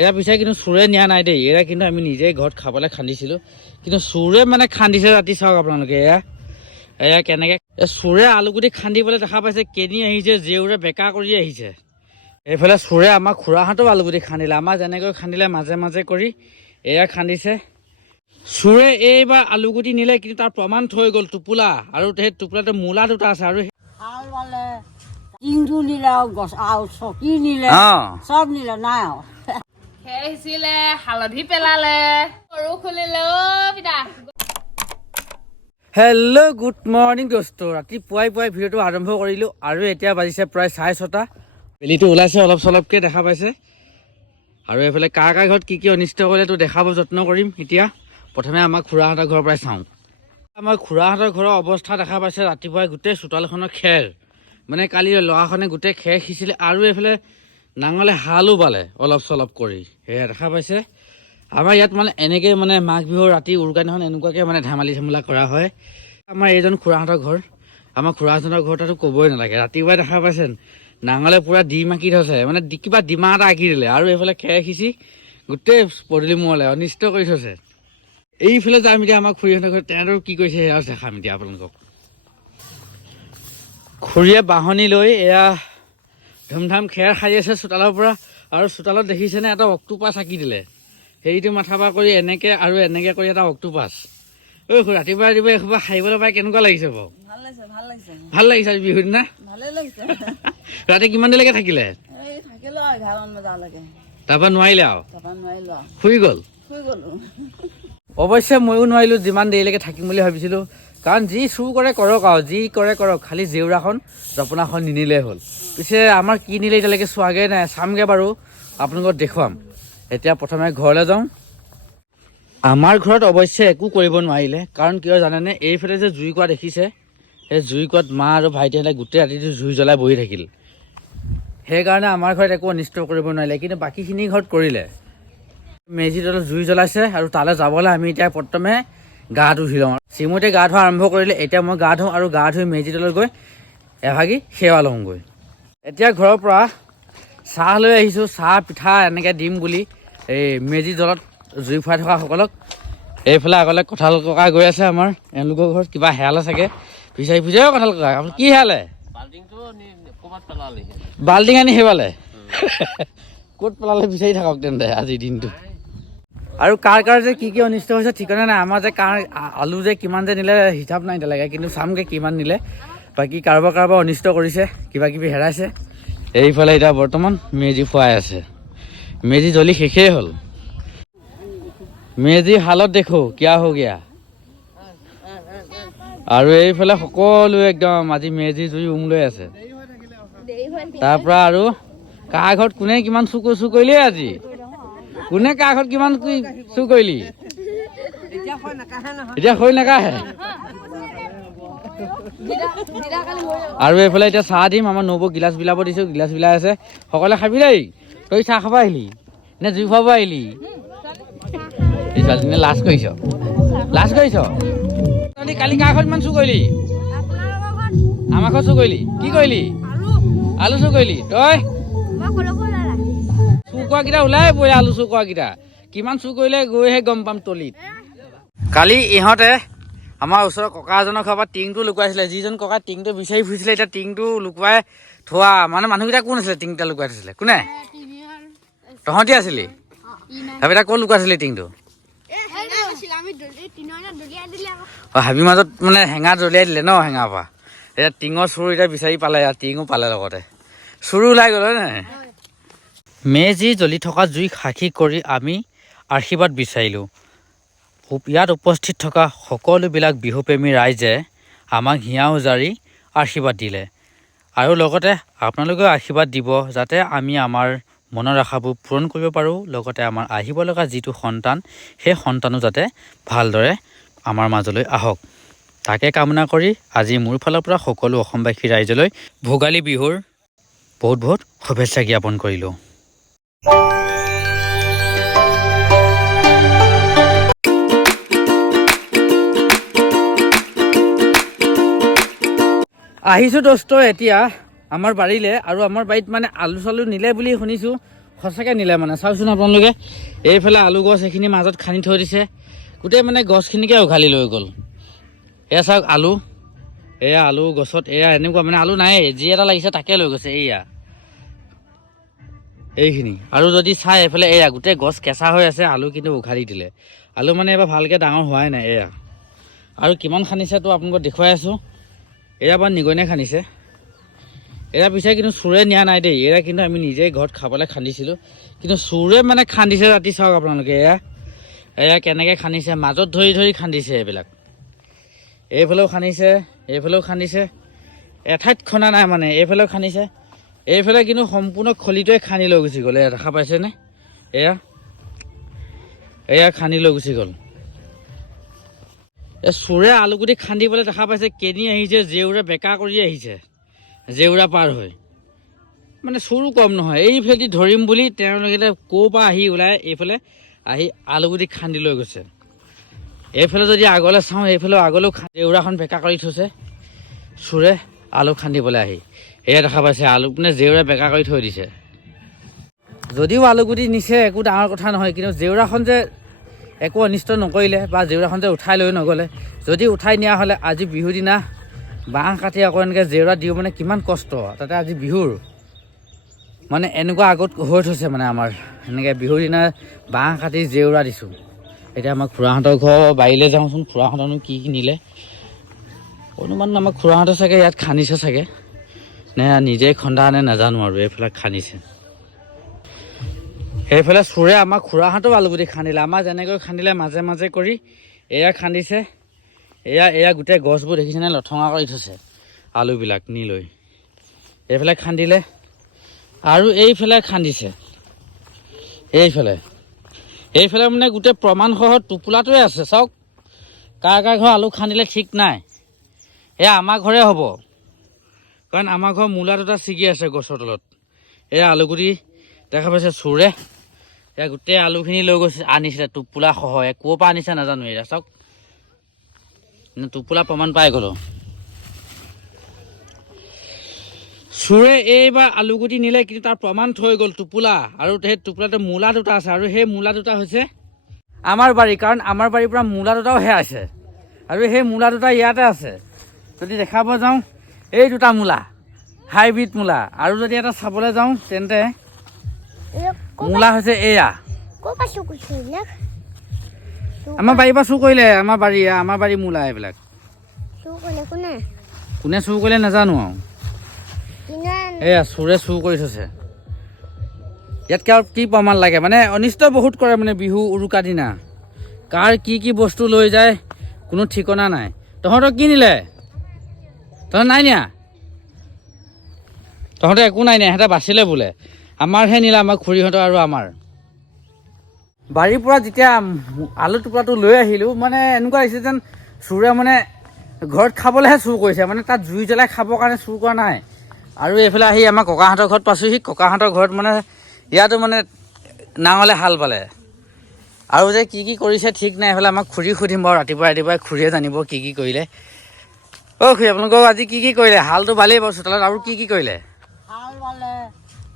এয়া পিছে কিন্তু চোৰে নিয়া নাই দেই, এয়া কিন্তু আমি নিজেই ঘৰত খাবলৈ খান্দিছিলোঁ, কিন্তু চোৰে মানে খান্দিছে ৰাতি। চাওক আপোনালোকে এয়া কেনেকৈ চোৰে আলুগুটি খান্দিবলৈ দেখা পাইছে, কেনি আহিছে, জেউৰে বেকা কৰি আহিছে। এইফালে চোৰে আমাৰ খুৰাহঁতেও আলুগুটি খান্দিলে, আমাৰ যেনেকৈ খান্দিলে মাজে মাজে কৰি এয়া খান্দিছে। চোৰে এইবাৰ আলুগুটি নিলে, কিন্তু তাৰ প্ৰমাণ থৈ গ'ল টোপোলা, আৰু সেই টোপোলাটো মূলা দুটা আছে, আৰু টিংটো নিলে আৰু চকী নিলে, চব নিলে, নাই আৰু খেলিছিলে, হালধি পেলালে, সৰু খুলিলে। পিতা হেল্ল' গুড মৰ্ণিং দোস্ত, ৰাতিপুৱাই ভিডিঅ'টো আৰম্ভ কৰিলোঁ, আৰু এতিয়া বাজিছে প্ৰায় 6:30। বেলিটো ওলাইছে, অলপ চলপকৈ দেখা পাইছে। আৰু এইফালে কাৰ ঘৰত কি অনিষ্ট কৰিলে তো দেখাব যত্ন কৰিম। এতিয়া প্ৰথমে আমাৰ খুৰাহঁতৰ ঘৰৰ পৰাই চাওঁ। আমাৰ খুৰাহঁতৰ ঘৰৰ অৱস্থা দেখা পাইছে, ৰাতিপুৱাই গোটেই চোতালখনৰ খেৰ, মানে কালি ল'ৰাখনে গোটেই খেৰ সিঁচিলে, আৰু এইফালে নাঙলে হালো বালে অলপ চলপ কৰি, সেয়া দেখা পাইছে। আমাৰ ইয়াত মানে এনেকৈ মানে মাঘ বিহুৰ ৰাতি উৰুকাদিনাখন এনেকুৱাকৈ মানে ধেমালি কৰা হয়। আমাৰ এইজন খুৰাহঁতৰ ঘৰ, আমাৰ খুৰাহঁতৰ ঘৰতো ক'বই নালাগে। ৰাতিপুৱাই দেখা পাইছে নাঙলে পূৰা ডিম আঁকি থৈছে, মানে কিবা ডিমা এটা আঁকি দিলে, আৰু এইফালে খেৰ সিঁচি গোটেই পদূলি মূৰলে অনিষ্ট কৰি থৈছে। এইফালে যাম এতিয়া আমাৰ খুৰীহঁতৰ ঘৰত, তেওঁলোকে কি কৰিছে সেয়া দেখাম এতিয়া আপোনালোকক। খুৰীয়ে বাঁহনি লৈ এয়া ধুমধাম খেৰ সাৰি আছে চোতালৰ পৰা, আৰু চোতালত দেখিছেনে এটা অক্টোপাছ আঁকি দিলে। সেইটো মাথা পৰা কৰি এনেকৈ আৰু এনেকৈ কৰি এটা অক্টোপাছ। ঐ ৰাতিপুৱা এসোপা সাৰিবলৈ পাই কেনেকুৱা লাগিছে বাৰু? ভাল লাগিছে আজি বিহুৰ দিনা? ৰাতি কিমান দেৰিলৈকে থাকিলে? তাৰপৰা নোৱাৰিলে আৰু শুই গ'ল। অৱশ্যে ময়ো নোৱাৰিলোঁ যিমান দেৰিলৈকে থাকিম বুলি ভাবিছিলোঁ, কাৰণ যি চুৰ কৰে কৰক, আৰু যি কৰে কৰক, খালি জেউৰাখন জপনাখন নিনিলেই হ'ল। পিছে আমাৰ কি নিলে এতিয়ালৈকে চোৱাগৈ নাই, চামগৈ বাৰু, আপোনালোকক দেখুৱাম। এতিয়া প্ৰথমে ঘৰলৈ যাওঁ। আমাৰ ঘৰত অৱশ্যে একো কৰিব নোৱাৰিলে, কাৰণ কিয় জানেনে, এইফালে যে জুইকুৰা দেখিছে, সেই জুইকুৰাত মা আৰু ভাইটিহঁতে গোটেই ৰাতিটো জুই জ্বলাই বহি থাকিল। সেইকাৰণে আমাৰ ঘৰত একো অনিষ্ট কৰিব নোৱাৰিলে, কিন্তু বাকীখিনি ঘৰত কৰিলে। মেজি তলত জুই জ্বলাইছে, আৰু তালৈ যাবলৈ আমি এতিয়া প্ৰথমে গাটো ধুই লওঁ। চিমুতে গা ধোৱা আৰম্ভ কৰিলে, এতিয়া মই গা ধুওঁ, আৰু গা ধুই মেজি তলত গৈ এভাগি সেৱা লওঁগৈ। এতিয়া ঘৰৰ পৰা চাহ লৈ আহিছোঁ, চাহ পিঠা এনেকৈ দিম বুলি এই মেজি তলত জুই ফুৱাই থকাসকলক। এইফালে আগলৈ কঁঠাল ককা গৈ আছে, আমাৰ এওঁলোকৰ ঘৰত কিবা হেৰালে চাগে, বিচাৰি কঁঠাল ককা আপুনি কি হেৰালে? বাল্টিং আনি হেৰালে। ক'ত পেলালে বিচাৰি থাকক তেন্তে আজিৰ দিনটো। আৰু কাৰ যে কি অনিষ্ট হৈছে ঠিকনা নাই। আমাৰ যে আলু যে কিমান যে নিলে হিচাপ নাই এতিয়ালৈকে, কিন্তু চামগৈ কিমান নিলে। বাকী কাৰোবাৰ অনিষ্ট কৰিছে, কিবা কিবি হেৰাইছে। এইফালে এতিয়া বৰ্তমান মেজি ফুৱাই আছে, মেজি জ্বলি শেষেই হ'ল। মেজি হালত দেখো কিয়া হৈ গয়া। আৰু এইফালে সকলো একদম আজি মেজি জুই লৈ আছে। তাৰ পৰা আৰু কাৰ ঘৰত কোনে কিমান চুৰ কৰিলি আজি? কোনে কাৰ ঘৰত কিমান চুৰ কৰিলি? এতিয়া হৈ নাকাহে। আৰু এইফালে এতিয়া চাহ দিম, আমাৰ নবৌ গিলাচ বিলাব দিছোঁ, গিলাচ বিলাই আছে। সকলোৱে খাবি দেই। তই চাহ খাব আহিলি নে জুই ফুৱাব আহিলি? এই ছোৱালীজনীয়ে লাজ কৰিছ। তহঁতি কালি কাৰ ঘৰত ইমান চুৰ কৰিলি? আমাৰ ঘৰত চুৰ কৰিলি। কি কৰিলি? আলু চুৰ কৰিলি। তই চুৰ কৰা কেইটা ওলাই পৰিলে, আলু চুৰ কৰা কেইটা কিমান চুৰ কৰিলে গৈহে গম পাম তলিত। কালি ইহঁতে আমাৰ ওচৰৰ ককা এজনৰ ঘৰৰ পৰা টিংটো লুকুৱাইছিলে। যিজন ককা টিংটো বিচাৰি ফুৰিছিলে, এতিয়া টিংটো লুকুৱাই থোৱা মানে মানুহকেইটা কোন আছিলে? টিংটা লুকুৱাই থৈছিলে কোনে? তহঁতি আছিলি? তাৰপৰা এতিয়া ক'ত লুকুৱাইছিলি টিংটো? হাবিৰ মাজত মানে হেঙা দলিয়াই দিলে ন, হেঙাৰ পৰা। এতিয়া টিঙৰ চুৰ এতিয়া বিচাৰি পালে, আৰু টিঙো পালে, লগতে চুৰো ওলাই গ'ল হয় নাই? মেজি জ্বলি থকা জুইক সাক্ষী কৰি আমি আশীৰ্বাদ বিচাৰিলোঁ। ইয়াত উপস্থিত থকা সকলোবিলাক বিহুপ্ৰেমী ৰাইজে আমাক হিয়া উজাৰি আশীৰ্বাদ দিলে, আৰু লগতে আপোনালোকেও আশীৰ্বাদ দিব, যাতে আমি আমাৰ মনৰ আশাবোৰ পূৰণ কৰিব পাৰোঁ। লগতে আমাৰ আহিব লগা যিটো সন্তান, সেই সন্তানো যাতে ভালদৰে আমাৰ মাজলৈ আহক, তাকে কামনা কৰি আজি মোৰ ফালৰ পৰা সকলো অসমবাসী ৰাইজলৈ ভোগালী বিহুৰ বহুত শুভেচ্ছা জ্ঞাপন কৰিলোঁ। আহিছোঁ দোস্ত এতিয়া আমাৰ বাৰীলৈ, আৰু আমাৰ বাৰীত মানে আলু চালু নিলে বুলি শুনিছোঁ। সঁচাকৈ নিলে মানে চাওকচোন আপোনালোকে এইফালে আলু গছ এইখিনি মাজত খান্দি থৈ দিছে গোটেই মানে গছখিনিকে উঘালি লৈ গ'ল এয়া চাওক আলু এয়া আলু গছত এয়া এনেকুৱা মানে আলু নাই যি এটা লাগিছে তাকে লৈ গৈছে এয়া এইখিনি আৰু যদি চাই এইফালে এয়া গোটেই গছ কেঁচা হৈ আছে আলু কিন্তু উঘালি দিলে আলু মানে এবাৰ ভালকৈ ডাঙৰ হোৱাই নাই এয়া আৰু কিমান খান্দিছে তো আপোনালোকক দেখুৱাই আছোঁ এয়া বাৰু নিগনিয়ে খান্দিছে এয়া পিছে কিন্তু চোৰে নিয়া নাই দেই এয়া কিন্তু আমি নিজেই ঘৰত খাবলৈ খান্দিছিলোঁ কিন্তু চোৰে মানে খান্দিছে ৰাতি চাওক আপোনালোকে এয়া কেনেকৈ খান্দিছে মাজত ধৰি ধৰি খান্দিছে এইবিলাক এইফালেও খান্দিছে এইফালেও খান্দিছে এঠাইত খন্দা নাই মানে এইফালেও খান্দিছে এইফালে কিন্তু সম্পূৰ্ণ খলিটোৱে খান্দি লৈ গুচি গ'ল এয়া দেখা পাইছেনে এয়া খান্দি লৈ গুচি গ'ল চোৰে আলুগুটি খান্দিবলৈ দেখা পাইছে কেনি আহিছে জেউৰা বেকা কৰি আহিছে জেউৰা পাৰ হৈ মানে চোৰো কম নহয় এইফালেদি ধৰিম বুলি তেওঁলোকে ক'ৰ পৰা আহি ওলাই এইফালে আহি আলুগুটি খান্দি লৈ গৈছে এইফালে যদি আগলৈ চাওঁ এইফালেও আগলৈও জেউৰাখন বেকা কৰি থৈছে চোৰে আলু খান্দিবলৈ আহি এয়া দেখা পাইছে আলু মানে জেউৰা বেকা কৰি থৈ দিছে যদিও আলুগুটি নিছে একো ডাঙৰ কথা নহয় কিন্তু জেউৰাখন যে একো অনিষ্ট নকৰিলে বা জেউৰাখন যে উঠাই লৈ নগ'লে যদি উঠাই নিয়া হ'লে আজি বিহুৰ দিনা বাঁহ কাটি আকৌ এনেকৈ জেউৰা দিওঁ মানে কিমান কষ্ট তাতে আজি বিহুৰ মানে এনেকুৱা আগত হৈ থৈছে মানে আমাৰ এনেকৈ বিহুৰ দিনা বাঁহ কাটি জেউৰা দিছোঁ এতিয়া আমাৰ খুৰাহঁতৰ ঘৰ বাৰীলৈ যাওঁচোন খুৰাহঁতৰনো কি নিলে অনুমান আমাৰ খুৰাহঁতে চাগে ইয়াত খান্দিছে চাগে নে নিজেই খন্দা নে নাজানো আৰু এইফালে খান্দিছে সেইফালে চোৰে আমাৰ খুৰাহঁতেও আলুগুটি খান্দিলে আমাৰ যেনেকৈ খান্দিলে মাজে মাজে কৰি এয়া খান্দিছে এয়া গোটেই গছবোৰ দেখিছেনে লঠঙা কৰি থৈছে আলুবিলাক নি লৈ এইফালে খান্দিলে আৰু এইফালে খান্দিছে এইফালে মানে গোটেই প্ৰমাণসহ টোপোলাটোৱে আছে চাওক কাৰ ঘৰ আলু খান্দিলে ঠিক নাই এয়া আমাৰ ঘৰে হ'ব কাৰণ আমাৰ ঘৰ মূলা দুটা ছিগি আছে গছৰ তলত এয়া আলুগুটি দেখা পাইছে চোৰে এয়া গোটেই আলুখিনি লৈ গৈছে আনিছিলে টোপোলা সহ ক'ৰ পৰা আনিছে নাজানো এয়া চাওক টোপোলা প্ৰমাণ পাই গ'লোঁ চোৰে এইবাৰ আলুগুটি নিলে কিন্তু তাৰ প্ৰমাণ থৈ গ'ল টোপোলা আৰু সেই টোপোলাতে মূলা দুটা আছে আৰু সেই মূলা দুটা হৈছে আমাৰ বাৰী কাৰণ আমাৰ বাৰীৰ পৰা মূলা দুটাও আছে আৰু সেই মূলা দুটা ইয়াতে আছে যদি দেখাব যাওঁ এই দুটা মূলা হাইব্ৰিড মূলা আৰু যদি এটা চাবলৈ যাওঁ তেন্তে মূলা হৈছে এয়া আমাৰ বাৰীৰ পৰা চুৰ কৰিলে আমাৰ বাৰী মূলা এইবিলাক কোনে চুৰ কৰিলে নাজানো আৰু এয়া চোৰে চুৰ কৰি থৈছে ইয়াতকৈ আৰু কি প্ৰমাণ লাগে মানে অনিষ্ট বহুত কৰে মানে বিহু উৰুকা দিনা কাৰ কি বস্তু লৈ যায় কোনো ঠিকনা নাই তহঁতক কি নিলে তহঁত নাই নিয়া তহঁতে একো নাই নিয়া সিহঁতে বাচিলে বোলে আমাৰহে নিলে আমাৰ খুৰীহঁতৰ আৰু আমাৰ বাৰীৰ পৰা যেতিয়া আলু টুকুৰাটো লৈ আহিলোঁ মানে এনেকুৱা হৈছে যেন চোৰে মানে ঘৰত খাবলৈহে চুৰ কৰিছে মানে তাত জুই জ্বলাই খাবৰ কাৰণে চুৰ কৰা নাই আৰু এইফালে আহি আমাৰ ককাহঁতৰ ঘৰত পাইছোঁহি ককাহঁতৰ ঘৰত মানে ইয়াতো মানে নাঙলে হাল বালে আৰু যে কি কৰিছে ঠিক নাই এইফালে আমাক খুৰী সুধিম বাৰু ৰাতিপুৱাই খুৰীয়ে জানিব কি কৰিলে খুৰী আপোনালোকক আজি কি কৰিলে হালটো বালেই বাৰু চোতালত আৰু কি কৰিলে হাল বালে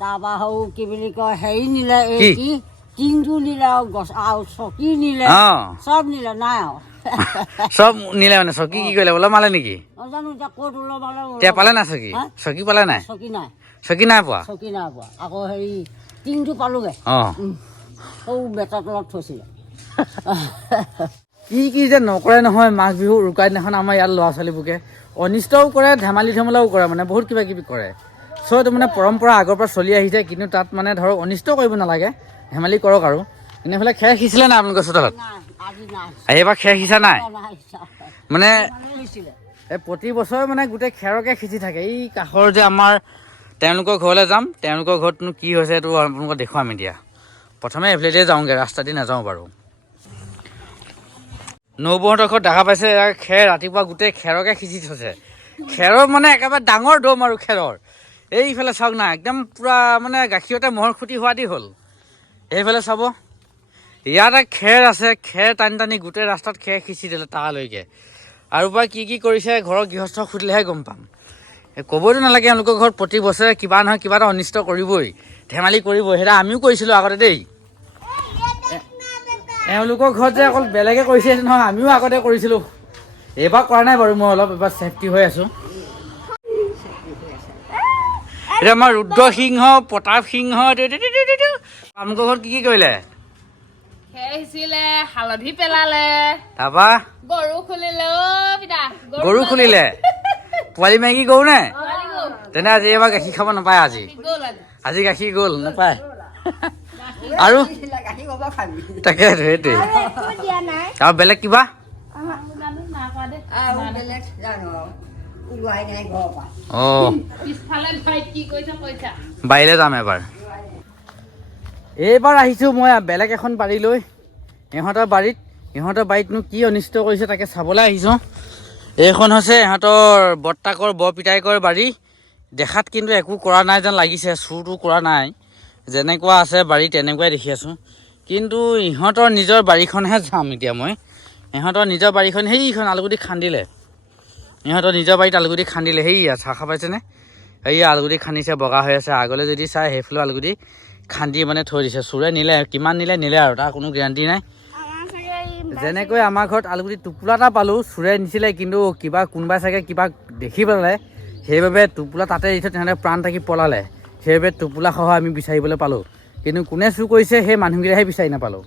তাৰপৰা কি বুলি কয় হেৰি নিলে এই কি টিংটো নিলে আৰু গছ আৰু চকী নিলে চব নিলে নাই আৰু চব নিলে মানে চকী কি কৰিলে ওলম মালে নেকি জানো এতিয়া ক'ত ওলম মালে এতিয়া পালে না চকী পালে নাই চকী নাই পোৱা আকৌ হেৰি টিংটো পালোগৈ সৌ বেটাৰ তলত থৈছিলে কি যে নকৰে নহয় মাঘ বিহু উৰুকাৰ দিনাখন আমাৰ ইয়াত ল'ৰা ছোৱালীবোৰে অনিষ্টও কৰে ধেমালিও কৰে মানে বহুত কিবা কিবি কৰে চ' এইটো মানে পৰম্পৰা আগৰ পৰা চলি আহিছে কিন্তু তাত মানে ধৰক অনিষ্ট কৰিব নালাগে ধেমালি কৰক আৰু এনেফালে খেৰ সিঁচিলে নাই আপোনালোকৰ চোতালত এইবাৰ খেৰ সিঁচা নাই মানে এই প্ৰতি বছৰে মানে গোটেই খেৰকে সিঁচি থাকে এই কাষৰ যে আমাৰ তেওঁলোকৰ ঘৰলৈ যাম তেওঁলোকৰ ঘৰতনো কি হৈছে এইটো আপোনালোকক দেখুৱাম এতিয়া প্ৰথমে এইফালে যাওঁগৈ ৰাস্তা দি নাযাওঁ বাৰু নবৌহঁতৰ ঘৰত দেখা পাইছে খেৰ ৰাতিপুৱা গোটেই খেৰকে সিঁচি থৈছে খেৰৰ মানে একেবাৰে ডাঙৰ দম আৰু খেৰৰ এইফালে চাওক না একদম পূৰা মানে গাখীৰতে মহৰ খুটি হোৱা দি হ'ল এইফালে চাব ইয়াতে খেৰ আছে খেৰ টানি গোটেই ৰাস্তাত খেৰ সিঁচি দিলে তালৈকে আৰু বা কি কৰিছে ঘৰৰ গৃহস্থক সুধিলেহে গম পাম ক'বইতো নালাগে, এওঁলোকৰ ঘৰত প্ৰতি বছৰে কিবা নহয় কিবা এটা অনিষ্ট কৰিবই, ধেমালি কৰিবই। সেইটা আমিও কৰিছিলোঁ আগতে দেই। এওঁলোকৰ ঘৰত যে অকল বেলেগে কৰিছে নহয়, আমিও আগতে কৰিছিলোঁ। এইবাৰ কৰা নাই বাৰু, মই অলপ এইবাৰ ছেফটি হৈ আছোঁ। এতিয়া আমাৰ ৰুদ্ৰ সিংহ, প্ৰতাপ সিংহ, আপোনালোকৰ ঘৰত কি কৰিলে? খেৰ সিঁচিলে, হালধি পেলালে, তাৰপা গৰু খুলিলে অ' পিতা। গৰু খুলিলে। পোৱালি মাইকী গৰু নে? পোৱালি গৰু। তেনে আজি এবাৰ গাখীৰ খাব নাপায়। আজি গ'ল আজি। আজি গাখীৰ গ'ল নাপায়। আৰু তাকে সেইটোৱে। আৰু বেলেগ কিবা? অঁ, পিছফালে ঘৰত কি কৰিছে কৈছা? বাৰীলৈ যাম এবাৰ। এইবাৰ আহিছোঁ মই বেলেগ এখন বাৰীলৈ। ইহঁতৰ বাৰীতনো কি অনিষ্ট কৰিছে তাকে চাবলৈ আহিছোঁ। এইখন হৈছে ইহঁতৰ বৰ্তাকৰ বৰ পিতাইকৰ বাৰী। দেখাত কিন্তু একো কৰা নাই যেন লাগিছে, চুৰটো কৰা নাই। যেনেকুৱা আছে বাৰী তেনেকুৱাই দেখি আছোঁ। কিন্তু ইহঁতৰ নিজৰ বাৰীখনহে যাম এতিয়া মই। ইহঁতৰ নিজৰ বাৰীখন সেইখন আলুগুটি খান্দিলে। ইহঁতৰ নিজৰ বাৰীত আলুগুটি খান্দিলে। সেইয়া চাহ খাব পাইছেনে? এইয়া আলুগুটি খান্দিছে, বগা হৈ আছে। আগলৈ যদি চাই সেইফালেও আলুগুটি খান্দি মানে থৈ দিছে। চোৰে নিলে, কিমান নিলে আৰু তাৰ কোনো গেৰাণ্টি নাই। যেনেকৈ আমাৰ ঘৰত আলুগুটি টোপোলা এটা পালোঁ, চোৰে নিছিলে, কিন্তু কোনোবাই চাগে কিবা দেখি পেলালে, সেইবাবে টোপোলা তাতে দি থৈ তেওঁলোকে প্ৰাণ থাকি পলালে। সেইবাবে টোপোলাসহ আমি বিচাৰিবলৈ পালোঁ। কিন্তু কোনে চুৰ কৰিছে সেই মানুহকেইটাহে বিচাৰি নাপালোঁ।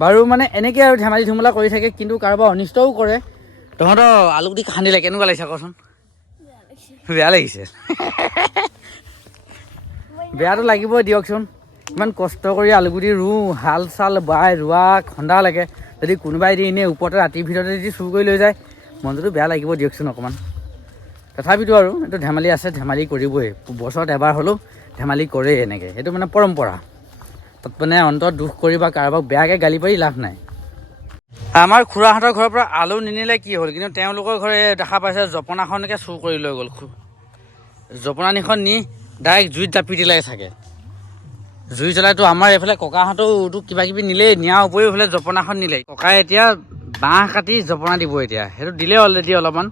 বাৰু মানে এনেকৈ আৰু ধেমালি ধুমুলা কৰি থাকে, কিন্তু কাৰোবাৰ অনিষ্টও কৰে। তহঁতৰ আলুগুটি খান্দিলে কেনেকুৱা লাগিছে কচোন? বেয়া লাগিছে। বেয়াটো লাগিবই দিয়কচোন। ইমান কষ্ট কৰি আলুগুটি ৰুওঁ, হাল চাল বাই ৰোৱা খন্দা লাগে। যদি কোনোবাই দি এনেই ওপৰতে ৰাতিৰ ভিতৰতে যদি চুৰ কৰি লৈ যায়, মনটোতো বেয়া লাগিব দিয়কচোন অকণমান। তথাপিতো আৰু এইটো ধেমালি আছে, ধেমালি কৰিবই। বছৰত এবাৰ হ'লেও ধেমালি কৰেই এনেকৈ, সেইটো মানে পৰম্পৰা। তাত মানে অন্তৰত দুখ কৰি বা কাৰোবাক বেয়াকৈ গালি পাৰি লাভ নাই। আমাৰ খুৰাহঁতৰ ঘৰৰ পৰা আলু নিনিলে কি হ'ল, কিন্তু তেওঁলোকৰ ঘৰে দেখা পাইছে জপনাখনকে চুৰ কৰি লৈ গ'ল। জপনানিখন নি ডাইৰেক্ট জুইত জাপি দিলে চাগে। জুই জ্বলাইতো আমাৰ এইফালে ককাহঁতেও কিবা কিবি নিলেই, নিয়াৰ উপৰিও এইফালে জপনাখন নিলে। ককাই এতিয়া বাঁহ কাটি জপনা দিব। এতিয়া সেইটো দিলে অলৰেডি অলপমান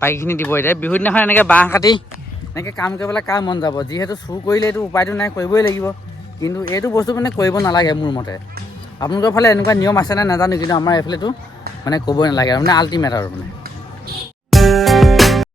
বাকীখিনি দিব। এতিয়া বিহু দিনাখন এনেকৈ বাঁহ কাটি এনেকৈ কাম কৰিবলৈ কাৰ মন যাব? যিহেতু চুৰ কৰিলে এইটো উপায়টো নাই, কৰিবই লাগিব। কিন্তু এইটো বস্তু মানে কৰিব নালাগে মোৰ মতে। আপোনালোকৰ ফালে এনেকুৱা নিয়ম আছে নে নাজানো, কিন্তু আমাৰ এইফালেতো মানে ক'বই নালাগে আৰু মানে আল্টিমেট আৰু মানে।